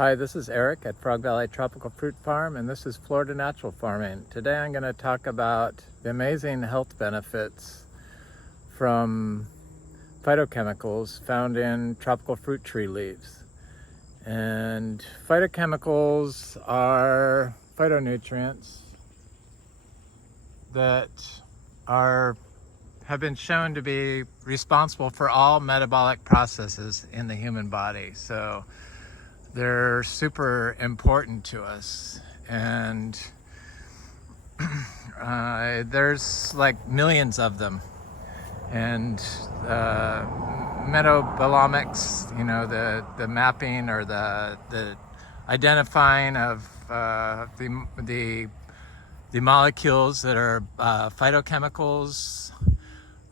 Hi, this is Eric at Frog Valley Tropical Fruit Farm, and this is Florida Natural Farming. Today I'm going to talk about the amazing health benefits from phytochemicals found in tropical fruit tree leaves. And phytochemicals are phytonutrients that have been shown to be responsible for all metabolic processes in the human body. So they're super important to us, and there's like millions of them. And metabolomics, the mapping or the identifying of the molecules that are phytochemicals,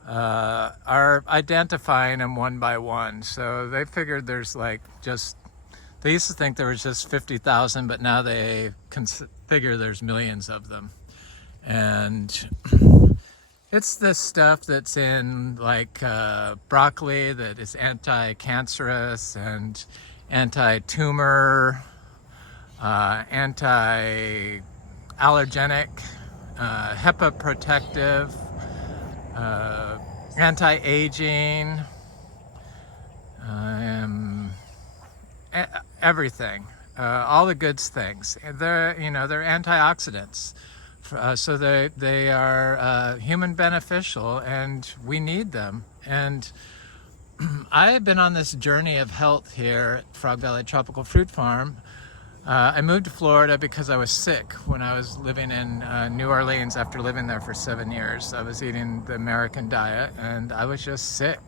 are identifying them one by one. So they figured they used to think there was just 50,000, but now they figure there's millions of them. And it's this stuff that's in like broccoli that is anti-cancerous and anti-tumor, anti-allergenic, HEPA protective, anti-aging, everything, all the good things. They're antioxidants, so they are human beneficial, and we need them. And I've been on this journey of health here at Frog Valley Tropical Fruit Farm. I moved to Florida because I was sick when I was living in New Orleans. After living there for 7 years, I was eating the American diet, and I was just sick.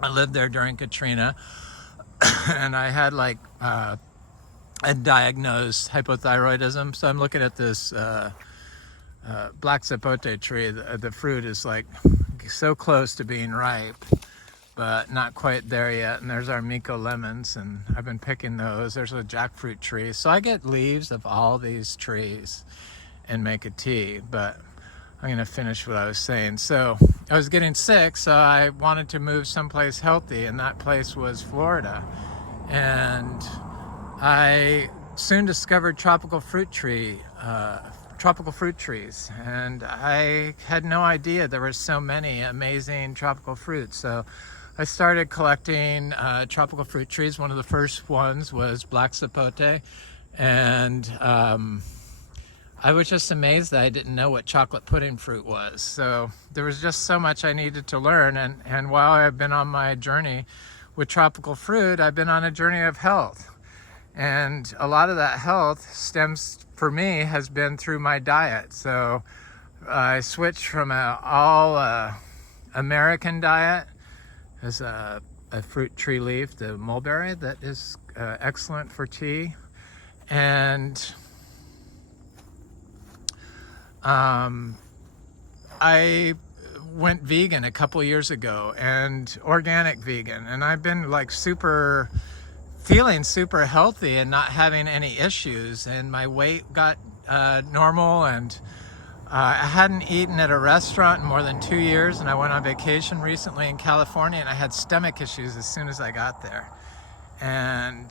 I lived there during Katrina. And I had a diagnosed hypothyroidism. So I'm looking at this black zapote tree. The fruit is like so close to being ripe, but not quite there yet. And there's our Miko lemons, and I've been picking those. There's a jackfruit tree. So I get leaves of all these trees and make a tea, but I'm going to finish what I was saying. So I was getting sick, so I wanted to move someplace healthy, and that place was Florida. And I soon discovered tropical fruit trees, and I had no idea there were so many amazing tropical fruits. So I started collecting tropical fruit trees. One of the first ones was black zapote, and I was just amazed that I didn't know what chocolate pudding fruit was. So there was just so much I needed to learn. And while I've been on my journey with tropical fruit, I've been on a journey of health. And a lot of that health for me, has been through my diet. So I switched from an all American diet. There's a fruit tree leaf, the mulberry, that is excellent for tea. And I went vegan a couple years ago, and organic vegan, and I've been feeling super healthy and not having any issues, and my weight got normal, and I hadn't eaten at a restaurant in more than 2 years, and I went on vacation recently in California, and I had stomach issues as soon as I got there. And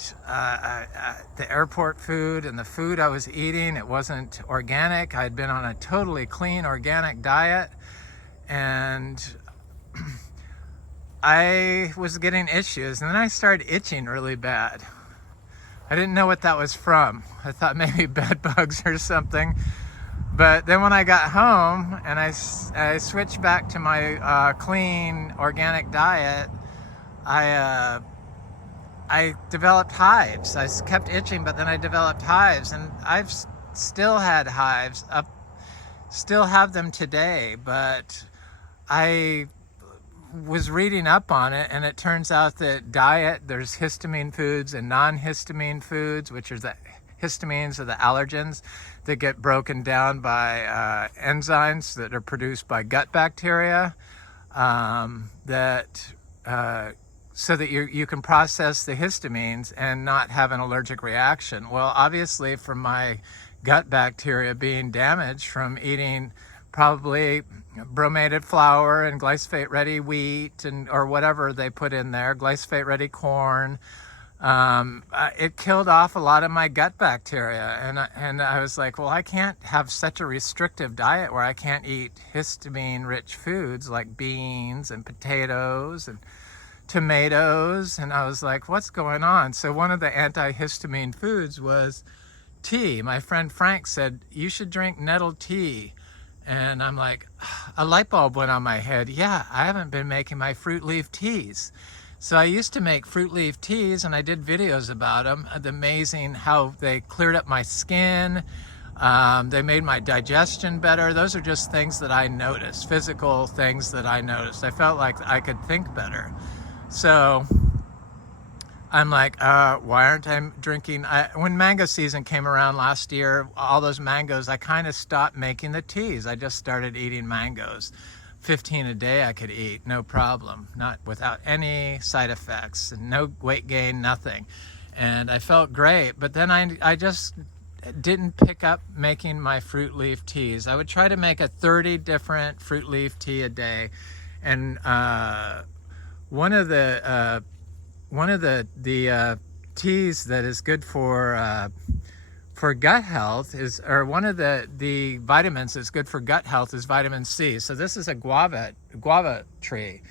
the airport food and the food I was eating, it wasn't organic. I'd been on a totally clean organic diet, and I was getting issues. And then I started itching really bad. I didn't know what that was from. I thought maybe bed bugs or something. But then when I got home and I switched back to my clean organic diet, I developed hives. I kept itching, but then I developed hives, and I've still had hives, still have them today. But I was reading up on it, and it turns out that there's histamine foods and non-histamine foods, which are the histamines, or the allergens that get broken down by enzymes that are produced by gut bacteria, so that you can process the histamines and not have an allergic reaction. Well, obviously, from my gut bacteria being damaged from eating probably bromated flour and glyphosate ready wheat or whatever they put in there, glyphosate ready corn, it killed off a lot of my gut bacteria. And I was like, well, I can't have such a restrictive diet where I can't eat histamine-rich foods like beans and potatoes and tomatoes. And I was like, what's going on? So one of the antihistamine foods was tea. My friend Frank said, you should drink nettle tea. And I'm like, a light bulb went on my head. Yeah, I haven't been making my fruit leaf teas. So I used to make fruit leaf teas, and I did videos about them. Amazing how they cleared up my skin. They made my digestion better. Those are just things that I noticed, physical things that I noticed. I felt like I could think better. So I'm like, why aren't I drinking? When mango season came around last year, all those mangoes, I kind of stopped making the teas. I just started eating mangoes. 15 a day I could eat, no problem, not without any side effects, and no weight gain, nothing. And I felt great, but then I just didn't pick up making my fruit leaf teas. I would try to make a 30 different fruit leaf tea a day. And one of the teas that is good for gut health is, or one of the vitamins that's good for gut health is vitamin C. So this is a guava tree,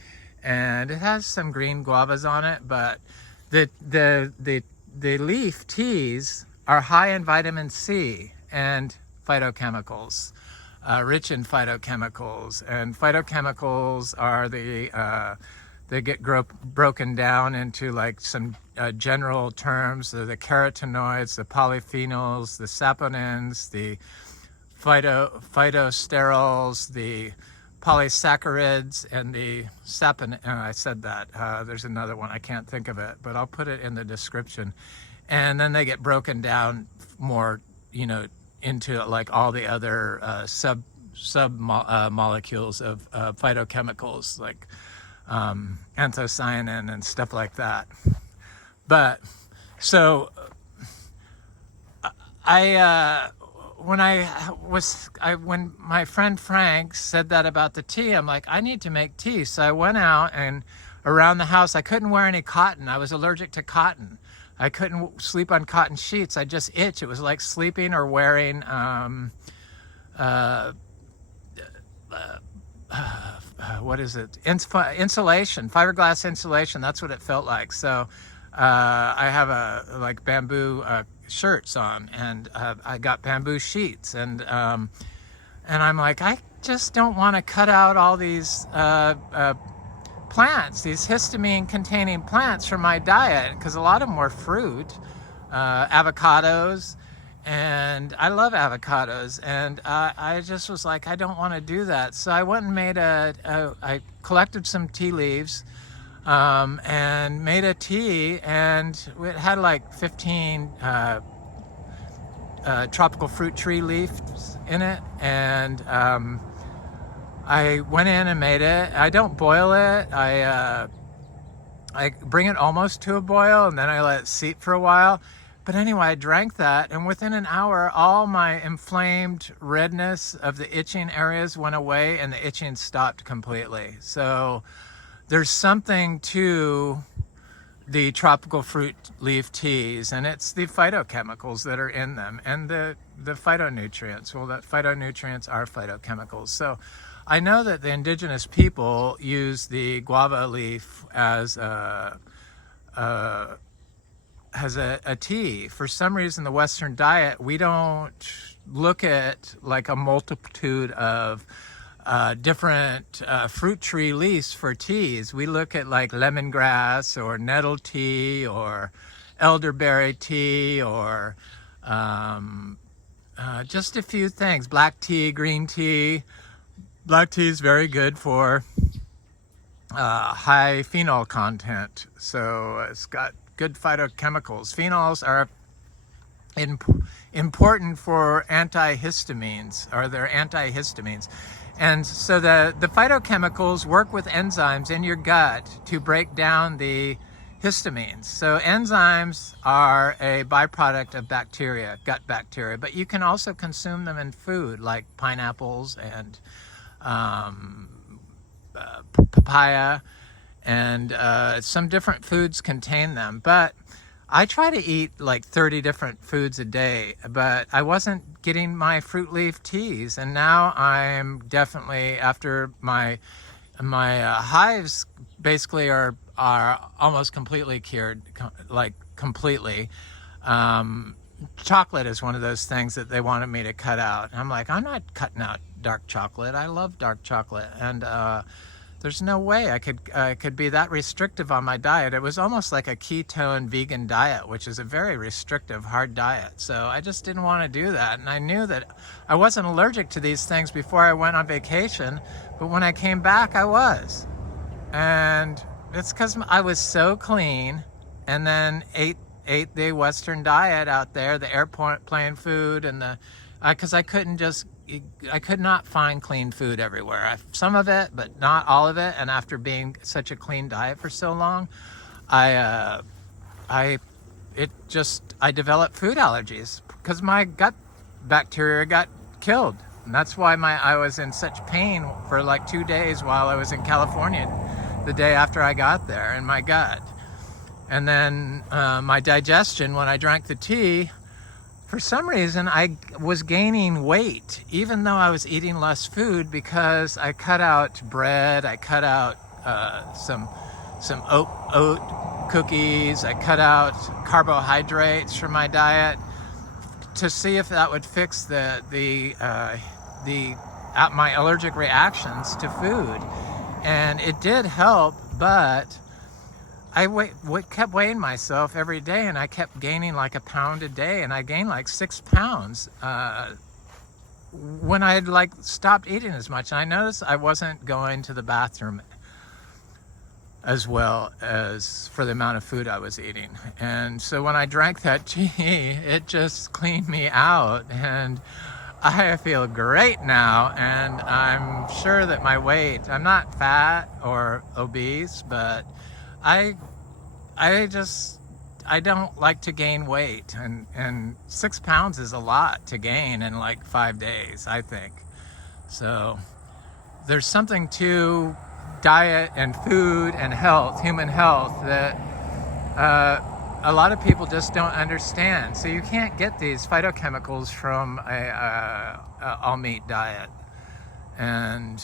and it has some green guavas on it, but the leaf teas are high in vitamin C and phytochemicals, rich in phytochemicals. And phytochemicals are they get broken down into like some general terms. The carotenoids, the polyphenols, the saponins, the phytosterols, the polysaccharides, and the saponin. I said that. There's another one. I can't think of it, but I'll put it in the description. And then they get broken down more, into like all the other sub molecules of phytochemicals, like anthocyanin and stuff like that. But so when my friend Frank said that about the tea, I'm like, I need to make tea. So I went out, and around the house, I couldn't wear any cotton. I was allergic to cotton. I couldn't sleep on cotton sheets. I just itch. It was like sleeping or wearing what is it? Insulation, fiberglass insulation. That's what it felt like. So I have like bamboo shirts on, and I got bamboo sheets, and I'm like, I just don't want to cut out all these plants, these histamine-containing plants from my diet, because a lot of them were fruit, avocados. And I love avocados, and I just was like, I don't want to do that. So I went and made I collected some tea leaves and made a tea, and it had like 15 tropical fruit tree leaves in it. And I went in and made it. I don't boil it. I bring it almost to a boil, and then I let it seep for a while. But anyway, I drank that, and within an hour, all my inflamed redness of the itching areas went away, and the itching stopped completely. So there's something to the tropical fruit leaf teas, and it's the phytochemicals that are in them, and the phytonutrients. Well, that phytonutrients are phytochemicals. So I know that the indigenous people use the guava leaf as a tea. For some reason, the Western diet, we don't look at like a multitude of different fruit tree leaves for teas. We look at like lemongrass or nettle tea or elderberry tea or just a few things. Black tea, green tea. Black tea is very good for high phenol content. So it's got good phytochemicals. Phenols are important for antihistamines, or they're antihistamines. And so the phytochemicals work with enzymes in your gut to break down the histamines. So enzymes are a byproduct of bacteria, gut bacteria, but you can also consume them in food like pineapples and papaya, and some different foods contain them. But I try to eat like 30 different foods a day, but I wasn't getting my fruit leaf teas. And now I'm definitely, after my hives basically are almost completely cured, like completely. Chocolate is one of those things that they wanted me to cut out. I'm like, I'm not cutting out dark chocolate. I love dark chocolate, and there's no way I could be that restrictive on my diet. It was almost like a ketone vegan diet, which is a very restrictive, hard diet. So I just didn't want to do that. And I knew that I wasn't allergic to these things before I went on vacation, but when I came back, I was. And it's because I was so clean, and then ate the Western diet out there, the airplane food, and because I could not find clean food everywhere. Some of it, but not all of it. And after being such a clean diet for so long, I developed food allergies because my gut bacteria got killed. And that's why I was in such pain for like 2 days while I was in California, the day after I got there, in my gut. And then my digestion, when I drank the tea, for some reason I was gaining weight, even though I was eating less food, because I cut out bread, I cut out some oat cookies, I cut out carbohydrates from my diet to see if that would fix my allergic reactions to food. And it did help, but I kept weighing myself every day, and I kept gaining like a pound a day, and I gained like 6 pounds when I had like stopped eating as much. And I noticed I wasn't going to the bathroom as well as for the amount of food I was eating. And so when I drank that tea, it just cleaned me out, and I feel great now. And I'm sure that my weight, I'm not fat or obese, but I don't like to gain weight, and 6 pounds is a lot to gain in like 5 days, I think. So there's something to diet and food and health, human health, that a lot of people just don't understand. So you can't get these phytochemicals from a all meat diet, and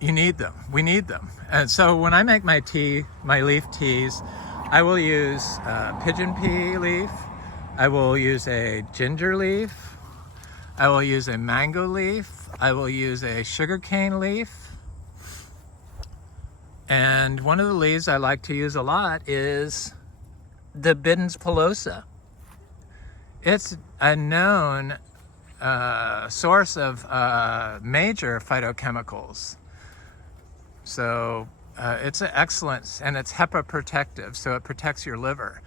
you need them. We need them. And so when I make my tea, my leaf teas, I will use pigeon pea leaf, I will use a ginger leaf, I will use a mango leaf, I will use a sugarcane leaf, and one of the leaves I like to use a lot is the Bidens pilosa. It's a known source of major phytochemicals. So it's excellent, and it's HEPA protective, so it protects your liver.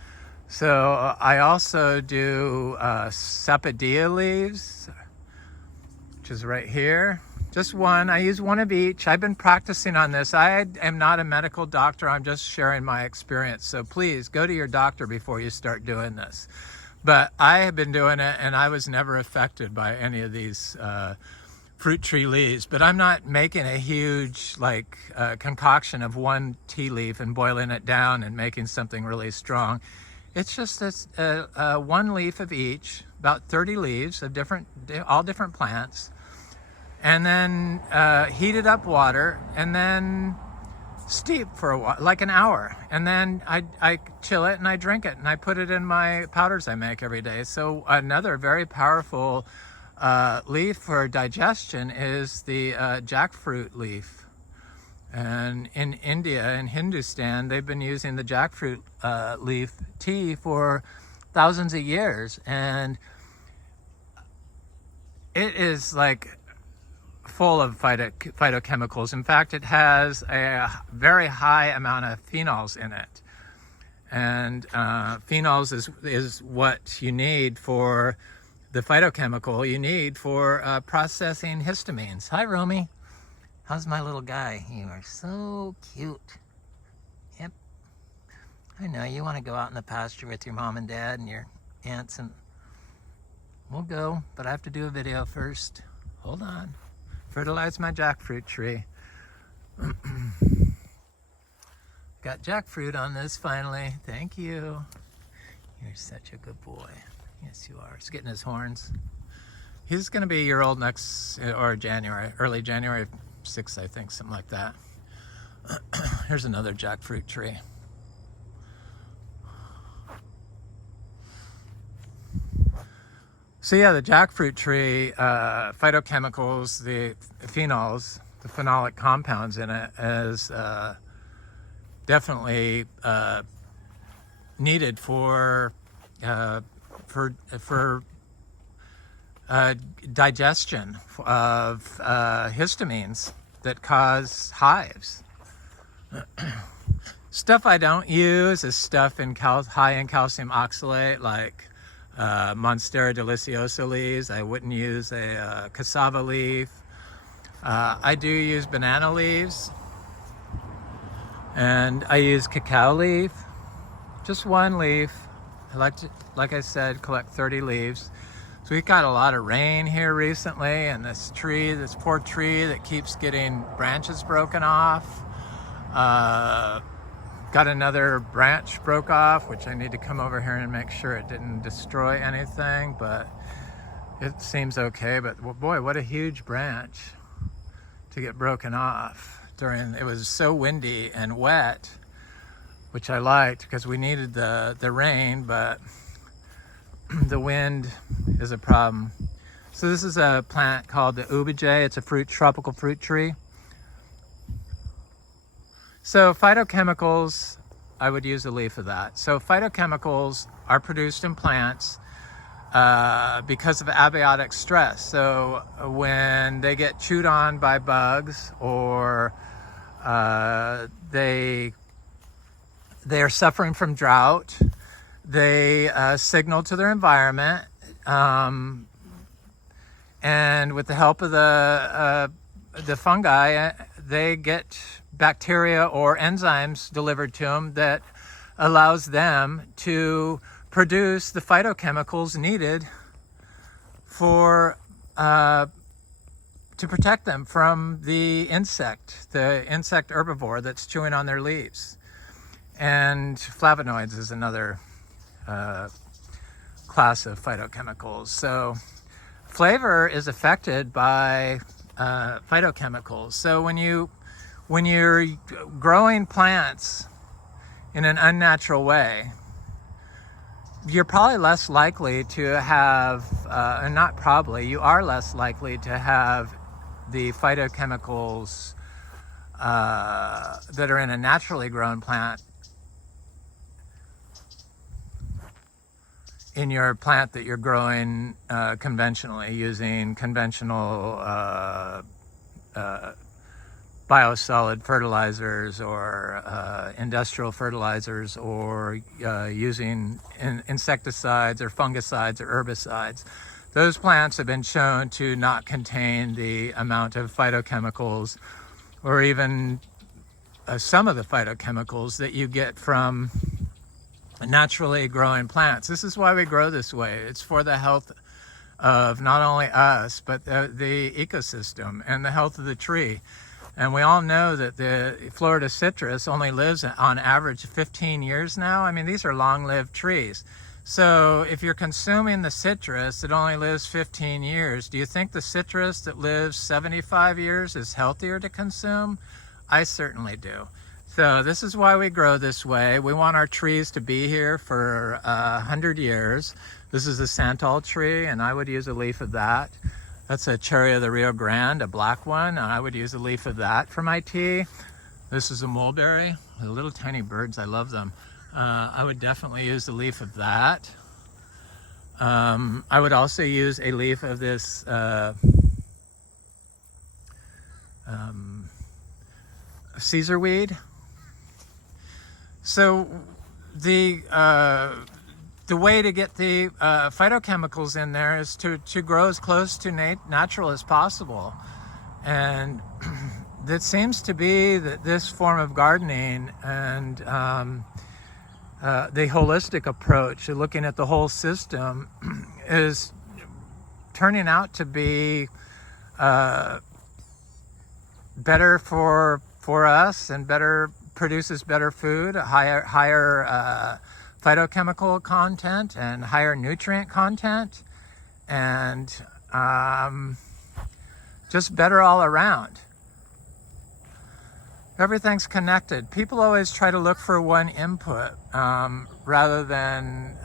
So I also do sapodilla leaves, which is right here. Just one. I use one of each. I've been practicing on this. I am not a medical doctor. I'm just sharing my experience. So please go to your doctor before you start doing this. But I have been doing it, and I was never affected by any of these fruit tree leaves. But I'm not making a huge concoction of one tea leaf and boiling it down and making something really strong. It's just this one leaf of each, about 30 leaves of all different plants, and then heated up water, and then steep for a while, like an hour, and then I chill it and I drink it, and I put it in my powders I make every day. So another very powerful leaf for digestion is the jackfruit leaf. And in India, in Hindustan, they've been using the jackfruit leaf tea for thousands of years, and it is like full of phytochemicals. In fact, it has a very high amount of phenols in it, and phenols is what you need for the phytochemical you need for processing histamines. Hi, Romy. How's my little guy? You are so cute. Yep. I know you want to go out in the pasture with your mom and dad and your aunts, and we'll go, but I have to do a video first. Hold on. Fertilize my jackfruit tree. Got jackfruit on this finally. Thank you. You're such a good boy. Yes, you are. He's getting his horns. He's going to be a year old next, or January, early January 6th, I think, something like that. Here's another jackfruit tree. So yeah, the jackfruit tree, phytochemicals, the phenols, the phenolic compounds in it is definitely needed for digestion of histamines that cause hives. Stuff I don't use is stuff high in calcium oxalate, like Monstera deliciosa leaves. I wouldn't use a cassava leaf. I do use banana leaves, and I use cacao leaf, just one leaf. I like to, like I said, collect 30 leaves. So we've got a lot of rain here recently, and this poor tree that keeps getting branches broken off. Got another branch broke off, which I need to come over here and make sure it didn't destroy anything, but it seems okay. But boy, what a huge branch to get broken off it was so windy and wet, which I liked because we needed the rain, but the wind is a problem. So this is a plant called the ubijay. It's a tropical fruit tree. So phytochemicals, I would use a leaf of that. So phytochemicals are produced in plants because of abiotic stress. So when they get chewed on by bugs, or they are suffering from drought, they signal to their environment, and with the help of the fungi, they get bacteria or enzymes delivered to them that allows them to produce the phytochemicals needed for to protect them from the insect herbivore that's chewing on their leaves. And flavonoids is another class of phytochemicals. So flavor is affected by phytochemicals. So when you're growing plants in an unnatural way, you're probably less likely to have, and not probably, you are less likely to have the phytochemicals that are in a naturally grown plant in your plant that you're growing conventionally, using conventional biosolid fertilizers or industrial fertilizers, or using insecticides or fungicides or herbicides. Those plants have been shown to not contain the amount of phytochemicals, or even some of the phytochemicals that you get from naturally growing plants. This is why we grow this way. It's for the health of not only us, but the ecosystem and the health of the tree. And we all know that the Florida citrus only lives on average 15 years now. I mean, these are long-lived trees. So if you're consuming the citrus that only lives 15 years, do you think the citrus that lives 75 years is healthier to consume? I certainly do. So this is why we grow this way. We want our trees to be here for 100 years. This is a santal tree, and I would use a leaf of that. That's a cherry of the Rio Grande, a black one, and I would use a leaf of that for my tea. This is a mulberry, the little tiny birds, I love them. I would definitely use a leaf of that. I would also use a leaf of this Caesar weed. So the way to get the phytochemicals in there is to grow as close to natural as possible. And it seems to be that this form of gardening and the holistic approach, looking at the whole system, is turning out to be better for us and better produces better food, higher phytochemical content and higher nutrient content, and just better all around. Everything's connected. People always try to look for one input rather than,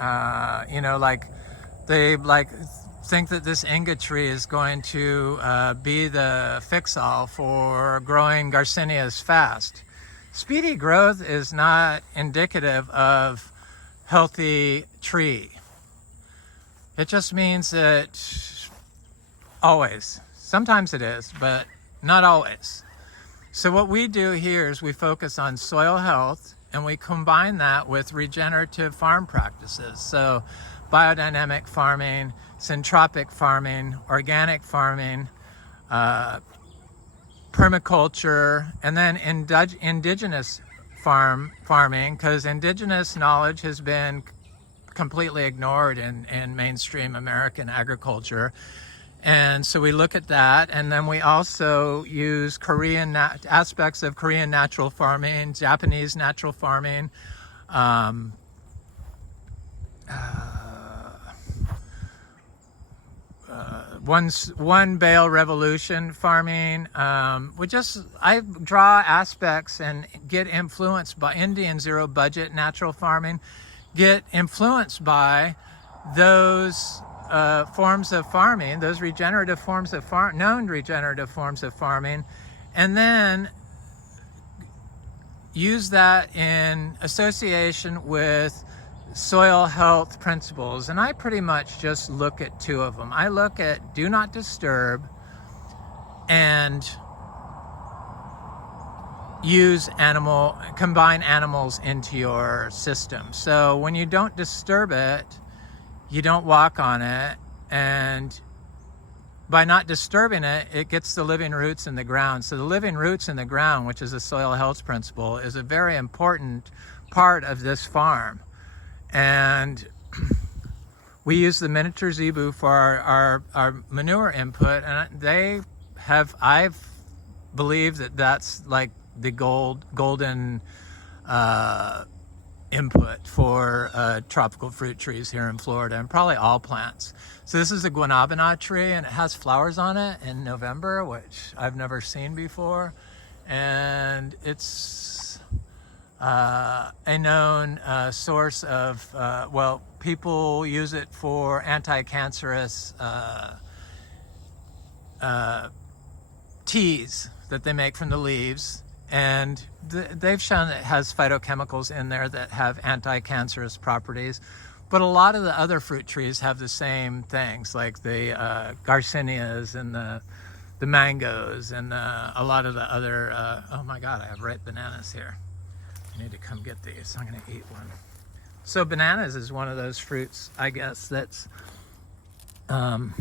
they think that this inga tree is going to be the fix-all for growing Garcinias fast. Speedy growth is not indicative of healthy tree. It just means that always, sometimes it is, but not always. So what we do here is we focus on soil health, and we combine that with regenerative farm practices. So biodynamic farming, syntropic farming, organic farming, permaculture, and then indigenous farming, because indigenous knowledge has been completely ignored in mainstream American agriculture. And so we look at that, and then we also use aspects of Korean natural farming, Japanese natural farming, one bale revolution farming. I draw aspects and get influenced by Indian zero budget natural farming, get influenced by those forms of farming, those regenerative forms of known regenerative forms of farming, and then use that in association with soil health principles. And I pretty much just look at two of them. I look at do not disturb and combine animals into your system. So when you don't disturb it, you don't walk on it, and by not disturbing it, it gets the living roots in the ground. So the living roots in the ground, which is a soil health principle, is a very important part of this farm. And we use the miniature zebu for our manure input, and I believe that that's like the golden input for tropical fruit trees here in Florida, and probably all plants. So this is a guanabana tree, and it has flowers on it in November, which I've never seen before. And it's a known source of, people use it for anti-cancerous teas that they make from the leaves. And they've shown that it has phytochemicals in there that have anti-cancerous properties. But a lot of the other fruit trees have the same things, like the Garcinias and the mangoes and a lot of the other, oh my God, I have ripe bananas here. I need to come get these. I'm gonna eat one. So bananas is one of those fruits, I guess, that's not,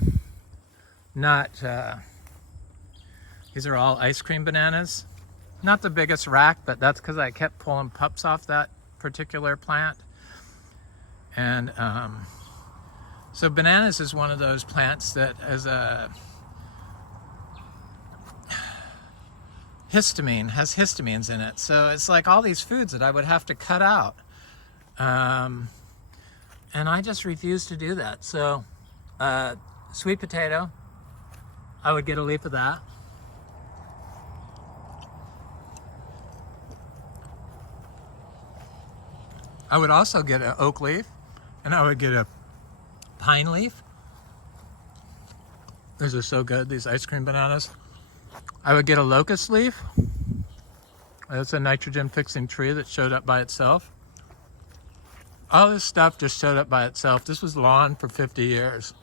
these are all ice cream bananas. Not the biggest rack, but that's because I kept pulling pups off that particular plant. And so bananas is one of those plants that has histamines in it. So it's like all these foods that I would have to cut out. And I just refuse to do that. So sweet potato, I would get a leaf of that. I would also get an oak leaf, and I would get a pine leaf. These are so good, these ice cream bananas. I would get a locust leaf. That's a nitrogen fixing tree that showed up by itself. All this stuff just showed up by itself. This was lawn for 50 years.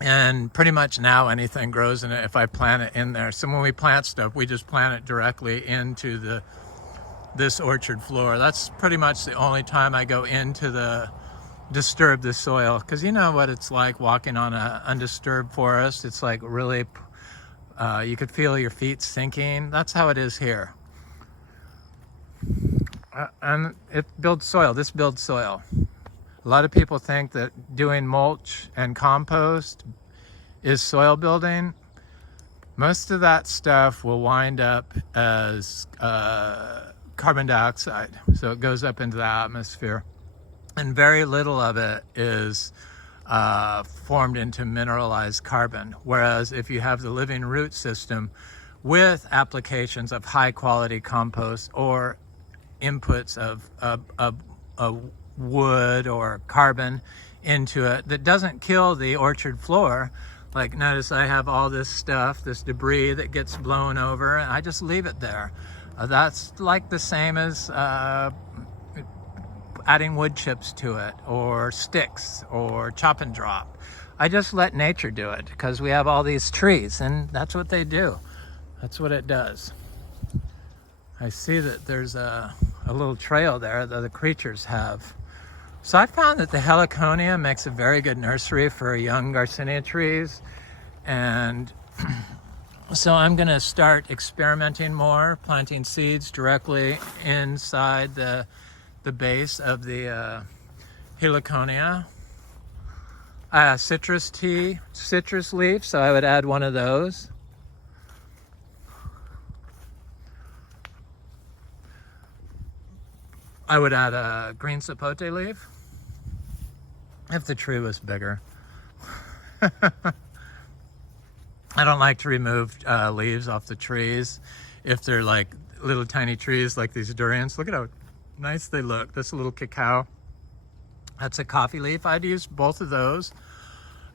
And pretty much now anything grows in it if I plant it in there. So when we plant stuff, we just plant it directly into this orchard floor. That's pretty much the only time I go into disturb the soil, because you know what it's like walking on an undisturbed forest. It's like really, you could feel your feet sinking. That's how it is here. And it builds soil. This builds soil. A lot of people think that doing mulch and compost is soil building. most of that stuff will wind up as carbon dioxide. So it goes up into the atmosphere. And very little of it is formed into mineralized carbon. Whereas if you have the living root system with applications of high quality compost or inputs of wood or carbon into it that doesn't kill the orchard floor, like notice I have all this stuff, this debris that gets blown over, and I just leave it there. That's like the same as adding wood chips to it, or sticks, or chop and drop. I just let nature do it because we have all these trees, and that's what they do. That's what it does. I see that there's a little trail there that the creatures have. So I found that the heliconia makes a very good nursery for young Garcinia trees. And so I'm going to start experimenting more, planting seeds directly inside the base of the heliconia. Citrus leaf, so I would add one of those. I would add a green sapote leaf if the tree was bigger. I don't like to remove leaves off the trees if they're like little tiny trees like these durians. Look at how nice they look. This little cacao. That's a coffee leaf. I'd use both of those.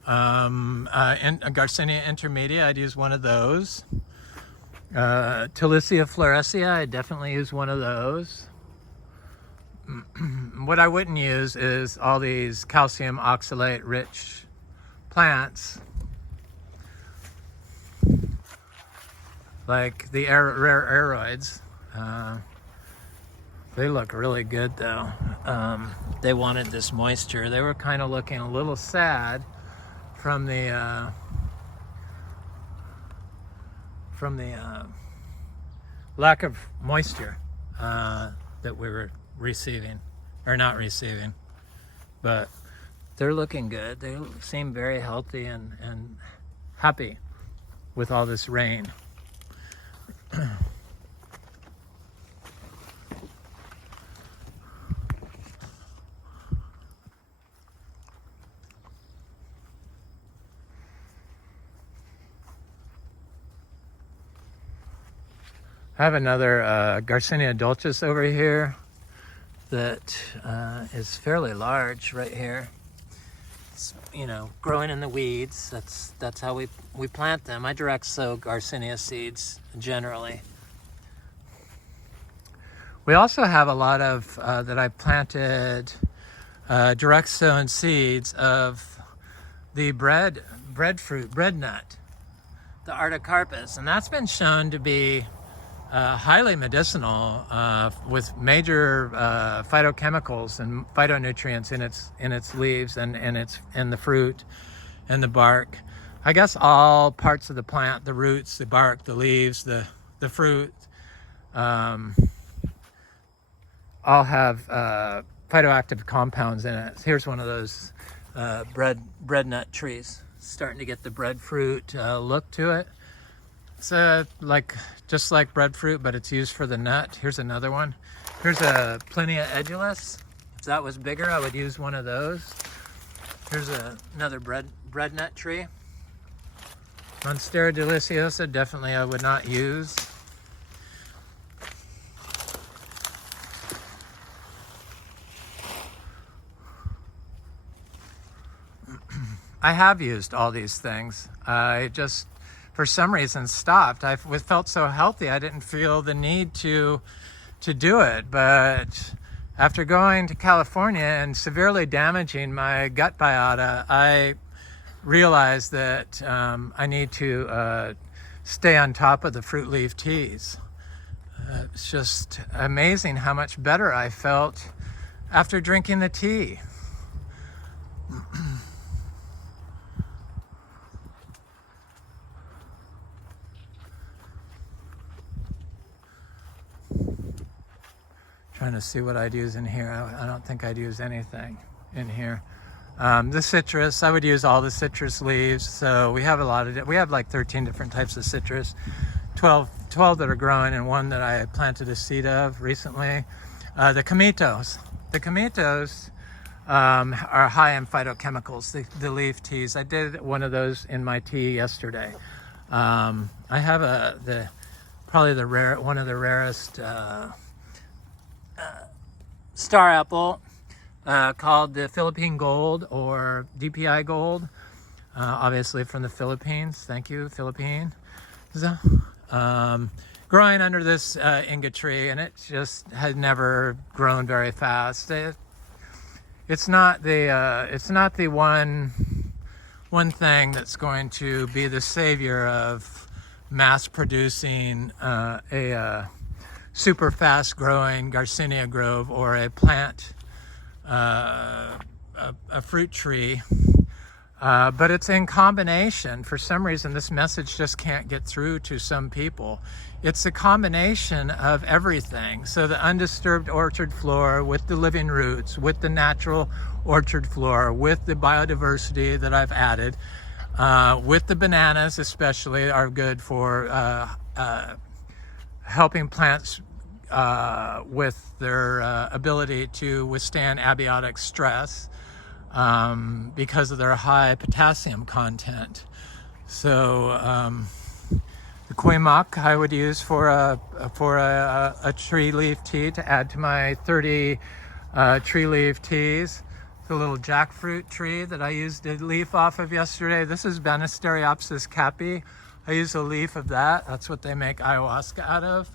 And a Garcinia intermedia, I'd use one of those. Talicia fluorescea, I'd definitely use one of those. What I wouldn't use is all these calcium oxalate rich plants like the rare aroids. They look really good though. They wanted this moisture. They were kind of looking a little sad from the lack of moisture that we were receiving, or not receiving, but they're looking good. They seem very healthy and happy with all this rain. I have another Garcinia dulcis over here that is fairly large right here. It's, you know, growing in the weeds. That's how we plant them. I direct sow Garcinia seeds generally. We also have a lot of that I planted direct sown seeds of the bread nut, the Artocarpus, and that's been shown to be highly medicinal with major phytochemicals and phytonutrients in its leaves and in the fruit and the bark. I guess all parts of the plant, the roots, the bark, the leaves, the fruit, all have phytoactive compounds in it. Here's one of those bread nut trees, starting to get the breadfruit look to it. It's just like breadfruit, but it's used for the nut. Here's another one. Here's a Plinia edulis. If that was bigger, I would use one of those. Here's another bread nut tree. Monstera deliciosa, definitely I would not use. I have used all these things. I just, for some reason, stopped. I felt so healthy, I didn't feel the need to do it. But after going to California and severely damaging my gut biota, I realized that I need to stay on top of the fruit leaf teas. It's just amazing how much better I felt after drinking the tea. Trying to see what I'd use in here. I don't think I'd use anything in here. The citrus, I would use all the citrus leaves. So we have we have like 13 different types of citrus, 12 that are growing and one that I planted a seed of recently. The Camitos. The Camitos are high in phytochemicals, the leaf teas. I did one of those in my tea yesterday. I have probably one of the rarest star apple called the Philippine Gold or DPI Gold, obviously from the Philippines. Thank you, Philippines. Growing under this inga tree, and it just had never grown very fast. It's not the one thing that's going to be the savior of mass producing a super fast growing Garcinia grove or a plant, a fruit tree. But it's in combination. For some reason, this message just can't get through to some people. It's a combination of everything. So the undisturbed orchard floor with the living roots, with the natural orchard floor, with the biodiversity that I've added, with the bananas especially are good for helping plants with their ability to withstand abiotic stress. Because of their high potassium content. So the Kuimak I would use for a tree leaf tea to add to my 30 tree leaf teas. The little jackfruit tree that I used a leaf off of yesterday. This is Banisteriopsis capi. I use a leaf of that. That's what they make ayahuasca out of.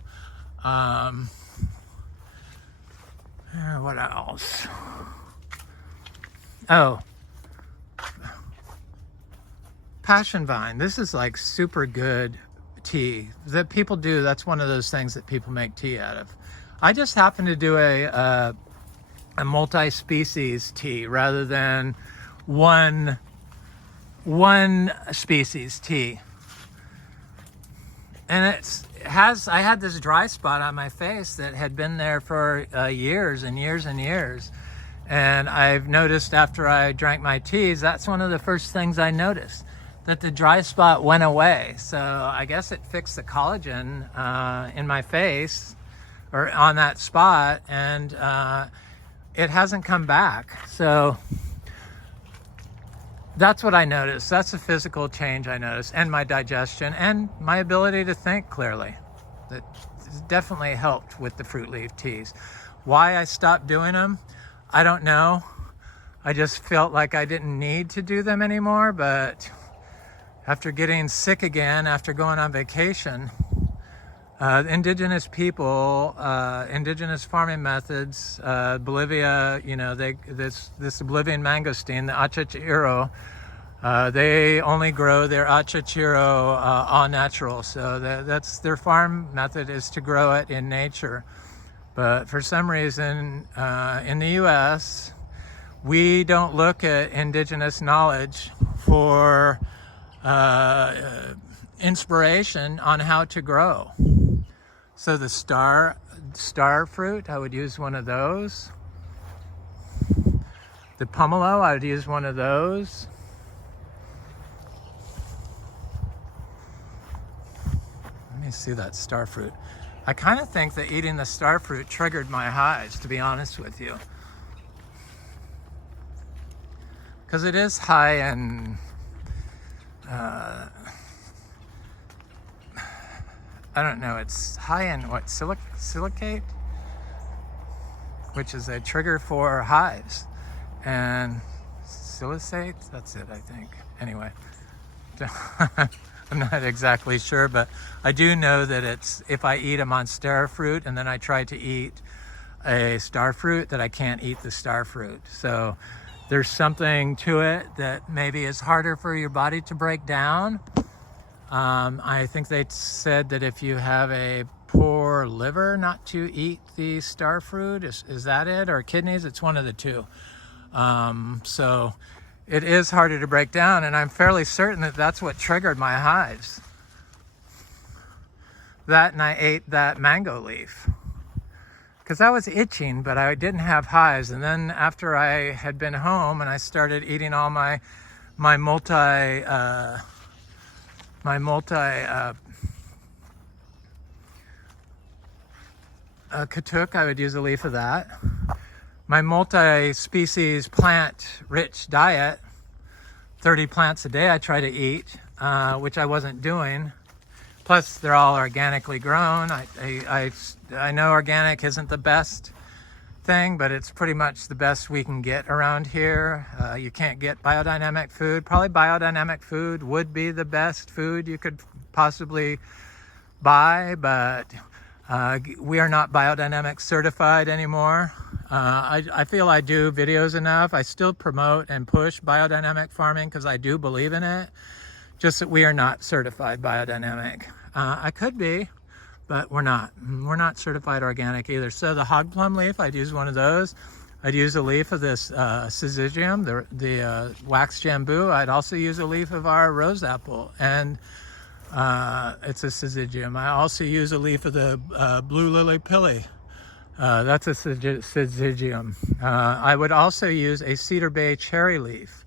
What else? Oh, passion vine. This is like super good tea that people do. That's one of those things that people make tea out of. I just happen to do a multi-species tea rather than one species tea. And I had this dry spot on my face that had been there for years and years and years. And I've noticed after I drank my teas, that's one of the first things I noticed, that the dry spot went away. So I guess it fixed the collagen in my face or on that spot, and it hasn't come back. So that's what I noticed. That's a physical change I noticed, and my digestion and my ability to think clearly. That definitely helped with the fruit leaf teas. Why I stopped doing them, I don't know. I just felt like I didn't need to do them anymore, but after getting sick again, after going on vacation, indigenous people, indigenous farming methods, Bolivia, this Bolivian mangosteen, the achachiro, they only grow their achachiro all natural. So that's their farm method, is to grow it in nature. But for some reason, in the U.S., we don't look at indigenous knowledge for inspiration on how to grow. So the star fruit, I would use one of those. The pomelo, I would use one of those. Let me see that star fruit. I kind of think that eating the star fruit triggered my hives, to be honest with you. Because it is high in, I don't know, it's high in what, silicate? Which is a trigger for hives. And silicate, that's it, I think. Anyway. I'm not exactly sure, but I do know that if I eat a monstera fruit and then I try to eat a star fruit, that I can't eat the star fruit. So there's something to it that maybe is harder for your body to break down. I think they said that if you have a poor liver, not to eat the star fruit. Is that it? Or kidneys? It's one of the two. So it is harder to break down, and I'm fairly certain that that's what triggered my hives. That, and I ate that mango leaf. because I was itching, but I didn't have hives. And then after I had been home and I started eating all my multi katuk, I would use a leaf of that. My multi-species plant-rich diet, 30 plants a day I try to eat, which I wasn't doing. Plus, they're all organically grown. I know organic isn't the best thing, but it's pretty much the best we can get around here. You can't get biodynamic food. Probably biodynamic food would be the best food you could possibly buy, but we are not biodynamic certified anymore. I feel I do videos enough. I still promote and push biodynamic farming because I do believe in it, just that we are not certified biodynamic. I could be, but we're not. We're not certified organic either. So the hog plum leaf, I'd use one of those. I'd use a leaf of this syzygium, the wax jambu. I'd also use a leaf of our rose apple, and it's a syzygium. I also use a leaf of the blue lily pilly. That's a syzygium. I would also use a cedar bay cherry leaf.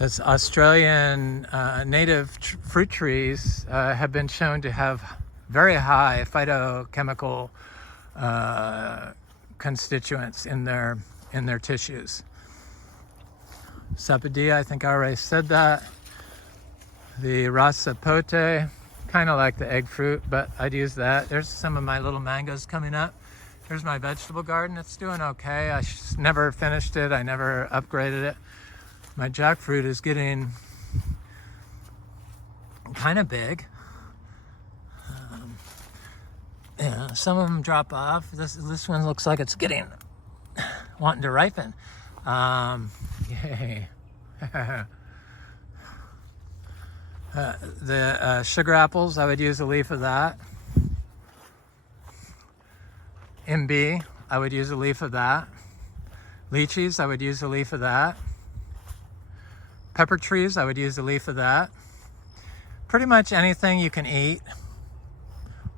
As Australian native fruit trees have been shown to have very high phytochemical constituents in their tissues. Sapodilla, I think I already said that. The rasapote, kind of like the egg fruit, but I'd use that. There's some of my little mangoes coming up. Here's my vegetable garden. It's doing okay. I never finished it. I never upgraded it. My jackfruit is getting kind of big. Yeah, some of them drop off. This one looks like it's wanting to ripen. Yay. The sugar apples, I would use a leaf of that. MB, I would use a leaf of that. Lychees, I would use a leaf of that. Pepper trees, I would use a leaf of that. Pretty much anything you can eat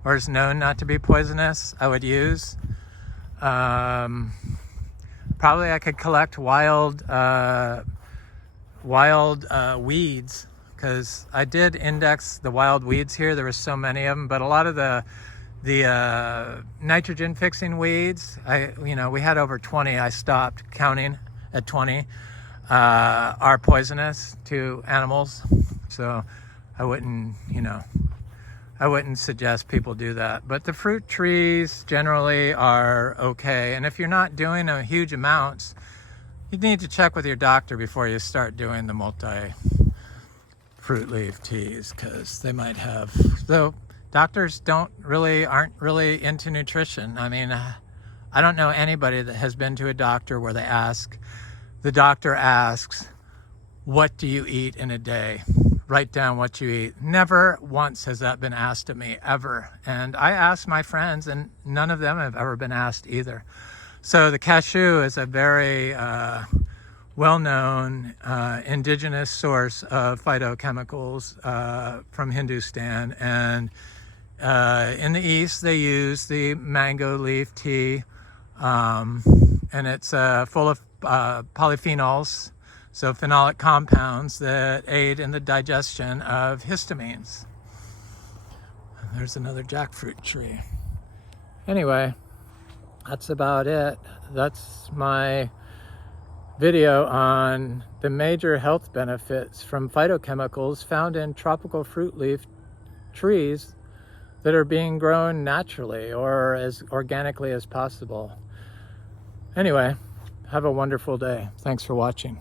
or is known not to be poisonous, I would use. Probably I could collect wild weeds, because I did index the wild weeds here. There were so many of them, but a lot of the nitrogen fixing weeds, we had over 20. I stopped counting at 20. Are poisonous to animals, so I wouldn't suggest people do that. But the fruit trees generally are okay, and if you're not doing a huge amounts, you need to check with your doctor before you start doing the multi-fruit leaf teas, because they might have, though doctors aren't really into nutrition. I mean, I don't know anybody that has been to a doctor where the doctor asks, what do you eat in a day? Write down what you eat. Never once has that been asked of me, ever. And I asked my friends, and none of them have ever been asked either. So the cashew is a very well-known indigenous source of phytochemicals from Hindustan. And in the East, they use the mango leaf tea, and it's full of polyphenols, so phenolic compounds that aid in the digestion of histamines. There's another jackfruit tree. Anyway, that's about it. That's my video on the major health benefits from phytochemicals found in tropical fruit leaf trees that are being grown naturally or as organically as possible. Anyway, have a wonderful day. Thanks for watching.